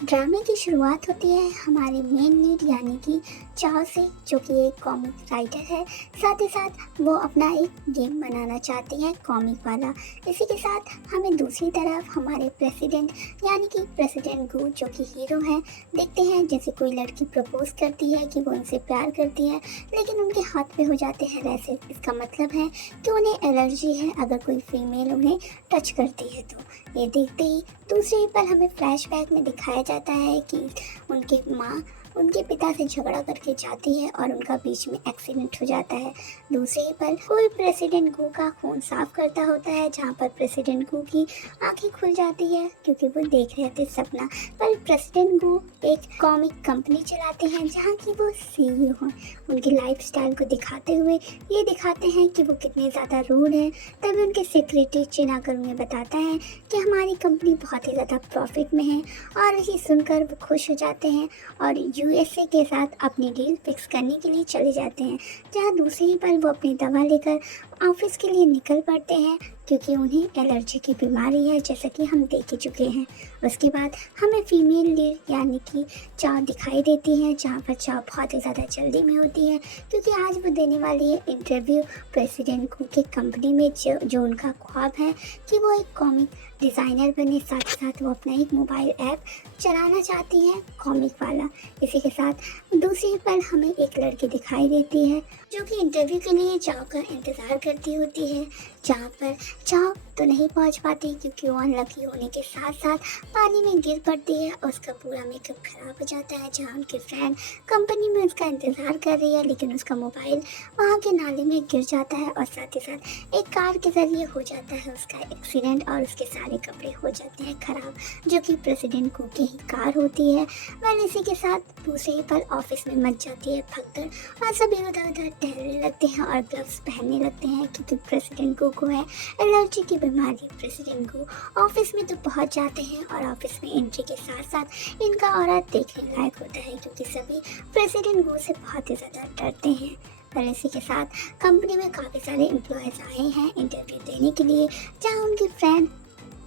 ड्रामे की शुरुआत होती है हमारे मेन लीड यानी कि चाव से, जो कि एक कॉमिक राइटर है। साथ ही साथ वो अपना एक गेम बनाना चाहती है कॉमिक वाला। इसी के साथ हमें दूसरी तरफ हमारे प्रेसिडेंट यानी कि प्रेसिडेंट गू, जो कि हीरो हैं, देखते हैं जैसे कोई लड़की प्रपोज करती है कि वो उनसे प्यार करती है, लेकिन उनके हाथ पे हो जाते हैं रैसेस। इसका मतलब है कि उन्हें एलर्जी है अगर कोई फीमेल उन्हें टच करती है तो। ये देखते ही दूसरे ही पल हमें फ्लैशबैक में दिखाया जाता है कि उनके माँ उनके पिता से झगड़ा करके जाती है और उनका बीच में एक्सीडेंट हो जाता है। दूसरे ही पल कोई प्रेसिडेंट गू का खून साफ करता होता है, जहाँ पर प्रेसिडेंट गू की आंखें खुल जाती है क्योंकि वो देख रहे थे सपना। पर प्रेसिडेंट गू एक कॉमिक कंपनी चलाते हैं जहाँ की वो सीईओ हैं। उनकी लाइफस्टाइल को दिखाते हुए ये दिखाते हैं कि वो कितने ज़्यादा रूड हैं। तभी उनके सेक्रेटरी चिन आकर उन्हें बताता है कि हमारी कंपनी बहुत ही ज़्यादा प्रॉफिट में है, और ये सुनकर वो खुश हो जाते हैं और यूएसए के साथ अपनी डील फिक्स करने के लिए चले जाते हैं। जहाँ दूसरे ही पल वो अपनी दवा लेकर ऑफिस के लिए निकल पड़ते हैं क्योंकि उन्हें एलर्जी की बीमारी है, जैसा कि हम देख ही चुके हैं। उसके बाद हमें फीमेल लीड यानी कि चाव दिखाई देती है, जहाँ पर चाव बहुत ही ज़्यादा जल्दी में होती है क्योंकि आज वो देने वाली है इंटरव्यू प्रेसिडेंट कू के कंपनी में, जो उनका ख्वाब है कि वो एक कॉमिक डिज़ाइनर बने। साथ ही साथ वो अपना एक मोबाइल ऐप चलाना चाहती हैं कॉमिक वाला। इसी के साथ दूसरी पल हमें एक लड़की दिखाई देती है जो कि इंटरव्यू के लिए चाव का इंतज़ार करती होती है, जहाँ पर चाव तो नहीं पहुँच पाती क्योंकि वो अनलकी होने के साथ साथ पानी में गिर पड़ती है और उसका पूरा मेकअप खराब हो जाता है। जहाँ उनकी फ्रेंड कंपनी में उसका इंतज़ार कर रही है, लेकिन उसका मोबाइल वहाँ के नाले में गिर जाता है और साथ ही साथ एक कार के ज़रिए हो जाता है उसका एक्सीडेंट और उसके सारे कपड़े हो जाते हैं ख़राब, जो कि प्रेसिडेंट कू की ही कार होती है। वेल, इसी के साथ दूसरे ही पल ऑफिस में मच जाती है भगदड़ और सभी उधर उधर टहलने लगते हैं और ग्लव्स पहनने लगते हैं क्योंकि प्रेसिडेंट कू को है एलर्जी की बीमारी। प्रेसिडेंट कू ऑफिस में तो पहुंच जाते हैं और ऑफिस में एंट्री के साथ साथ इनका ऑरा देखने लायक होता है क्योंकि सभी प्रेसिडेंट कू से बहुत ही ज़्यादा डरते हैं। पर इसी के साथ कंपनी में काफ़ी सारे एम्प्लॉयज़ आए हैं इंटरव्यू देने के लिए, जहाँ उनकी फ्रेंड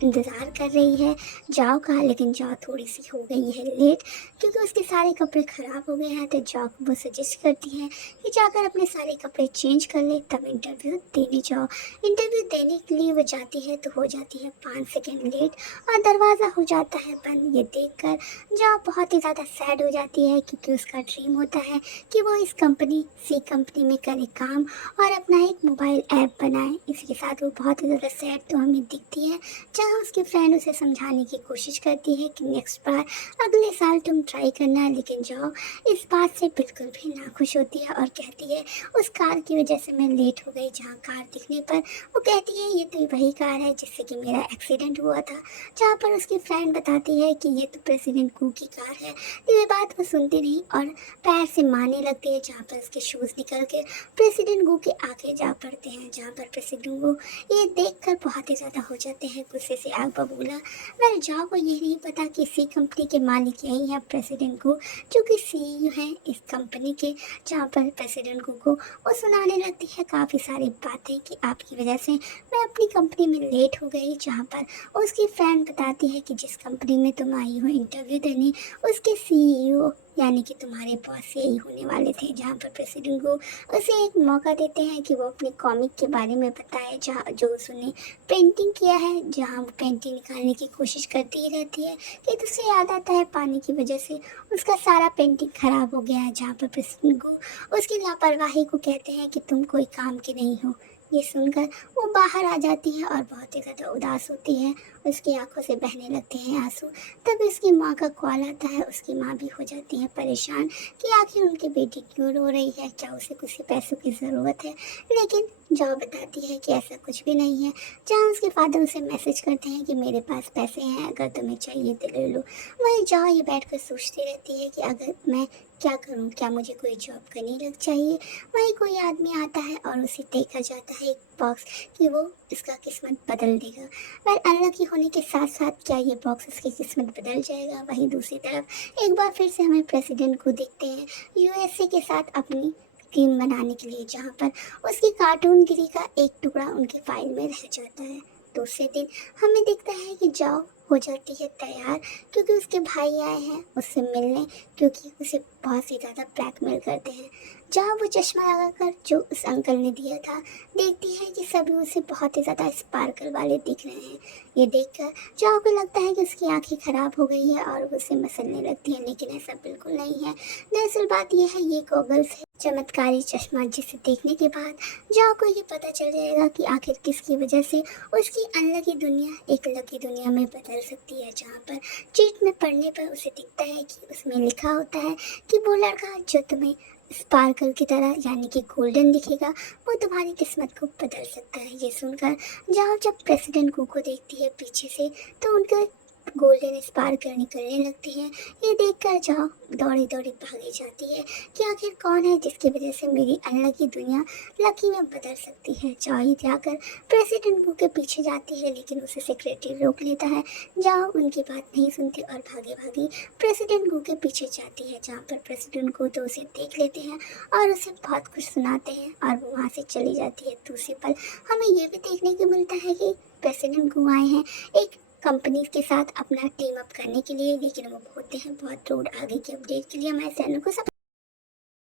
इंतज़ार कर रही है जाओ का, लेकिन जाओ थोड़ी सी हो गई है लेट क्योंकि उसके सारे कपड़े ख़राब हो गए हैं। तो जाओ को वो सजेस्ट करती है कि जाकर अपने सारे कपड़े चेंज कर ले तब इंटरव्यू देने जाओ। इंटरव्यू देने के लिए वो जाती है तो हो जाती है 5 सेकेंड लेट और दरवाज़ा हो जाता है बंद। ये देख कर जाओ बहुत ही ज़्यादा सैड हो जाती है क्योंकि उसका ड्रीम होता है कि वो इस कंपनी सी कंपनी में करे काम और अपना एक मोबाइल ऐप बनाए। इसी के साथ वो बहुत ही ज़्यादा सैड तो हमें दिखती है, जहाँ उसकी फ्रेंड उसे समझाने की कोशिश करती है कि नेक्स्ट बार अगले साल तुम ट्राई करना, लेकिन जो इस बात से बिल्कुल भी नाखुश होती है और कहती है उस कार की वजह से मैं लेट हो गई। जहाँ कार दिखने पर वो कहती है ये तो वही कार है जिससे कि मेरा एक्सीडेंट हुआ था, जहाँ पर उसकी फ्रेंड बताती है कि ये तो प्रेसिडेंट कू की कार है। तो ये बात वो सुनती नहीं और पैर से मारने लगती है, जहाँ पर उसके शूज़ निकल के प्रेसिडेंट गू के आगे जा पड़ते हैं। जहाँ पर प्रेसिडेंट गू ये देखकर बहुत ही ज़्यादा हो जाते हैं गुस्से से आग बबूला। वेल, जाओ को ये नहीं पता कि इसी कंपनी के मालिक यही है प्रेसिडेंट को, जो कि सीईओ हैं इस कंपनी के। जहाँ पर प्रेसिडेंट को वो सुनाने लगती है काफ़ी सारी बातें कि आपकी वजह से मैं अपनी कंपनी में लेट हो गई। जहाँ पर उसकी फ्रेंड बताती है कि जिस कंपनी में तुम आई हो इंटरव्यू देने, उसके सीईओ यानी कि तुम्हारे बॉस यही होने वाले थे। जहाँ पर प्रेसिडेंट को उसे एक मौका देते हैं कि वो अपने कॉमिक के बारे में बताए, जहाँ जो उसने पेंटिंग किया है, जहाँ वो पेंटिंग निकालने की कोशिश करती ही रहती है कि उसे याद आता है पानी की वजह से उसका सारा पेंटिंग खराब हो गया है। जहाँ पर प्रेसिडेंट को उसकी लापरवाही को कहते हैं कि तुम कोई काम के नहीं हो। ये सुनकर वो बाहर आ जाती है और बहुत ही ज़्यादा उदास होती है, उसकी आंखों से बहने लगते हैं आंसू। तब उसकी माँ का कॉल आता है। उसकी माँ भी हो जाती है परेशान कि आखिर उनकी बेटी क्यों रो रही है, क्या उसे कुछ पैसों की ज़रूरत है। लेकिन जाओ बताती है कि ऐसा कुछ भी नहीं है। जहाँ उसके फादर उसे मैसेज करते हैं कि मेरे पास पैसे हैं, अगर तुम्हें चाहिए तो ले लो। वहीं जाओ ये बैठकर सोचती रहती है कि अगर मैं क्या करूं, क्या मुझे कोई जॉब करनी लग चाहिए। वहीं कोई आदमी आता है और उसे देखा जाता है एक बॉक्स कि वो इसका किस्मत बदल देगा। पर अनलकी होने के साथ साथ क्या ये बॉक्स उसकी किस्मत बदल जाएगा। वहीं दूसरी तरफ एक बार फिर से हमें प्रेसिडेंट को देखते हैं यूएसए के साथ अपनी टीम बनाने के लिए, जहाँ पर उसकी कार्टूनगिरी का एक टुकड़ा उनकी फाइल में रह जाता है। दूसरे दिन हमें दिखता है कि जाओ हो जाती है तैयार, क्योंकि उसके भाई आए हैं उससे मिलने, क्योंकि उसे बहुत ही ज़्यादा ब्लैकमेल करते हैं। जहाँ वो चश्मा लगाकर जो उस अंकल ने दिया था, देखती है कि सभी उसे बहुत ही ज़्यादा स्पार्कल वाले दिख रहे हैं। ये देखकर जाओ को लगता है कि उसकी आंखें खराब हो गई है और वो उसे मसलने लगती है, लेकिन ऐसा बिल्कुल नहीं है। दरअसल बात यह है, ये गॉगल्स है, चमत्कारी चश्मा, जिसे देखने के बाद जाओ को ये पता चल जाएगा कि आखिर किसकी वजह से उसकी अनलकी दुनिया एक लकी दुनिया में बदल सकती है। जहाँ पर चीट में पढ़ने पर उसे दिखता है कि उसमें लिखा होता है कि वो लड़का जो तुम्हें स्पार्कल की तरह यानी कि गोल्डन दिखेगा, वो तुम्हारी किस्मत को बदल सकता है। ये सुनकर जाओ जब प्रेसिडेंट कू को देखती है पीछे से, तो उनका गोल्डन स्पार्कल निकलने लगती है। ये देखकर जाओ दौड़ी दौड़ी भागी जाती है कि आखिर कौन है जिसकी वजह से मेरी अनलकी दुनिया लकी में बदल सकती है। जाओ ही जाकर प्रेसिडेंट कू के पीछे जाती है, लेकिन उसे सेक्रेटरी रोक लेता है। जाओ उनकी बात नहीं सुनती और भागी भागी प्रेसिडेंट कू के पीछे जाती है, जहाँ पर प्रेसिडेंट कू तो उसे देख लेते हैं और उसे बहुत कुछ सुनाते हैं और वो वहाँ से चली जाती है। दूसरे पल हमें ये भी देखने को मिलता है कि प्रेसिडेंट कू आए हैं एक कंपनी के साथ अपना टीम अप करने के लिए, लेकिन वो होते हैं बहुत रूड। आगे के अपडेट के लिए हमारे चैनल को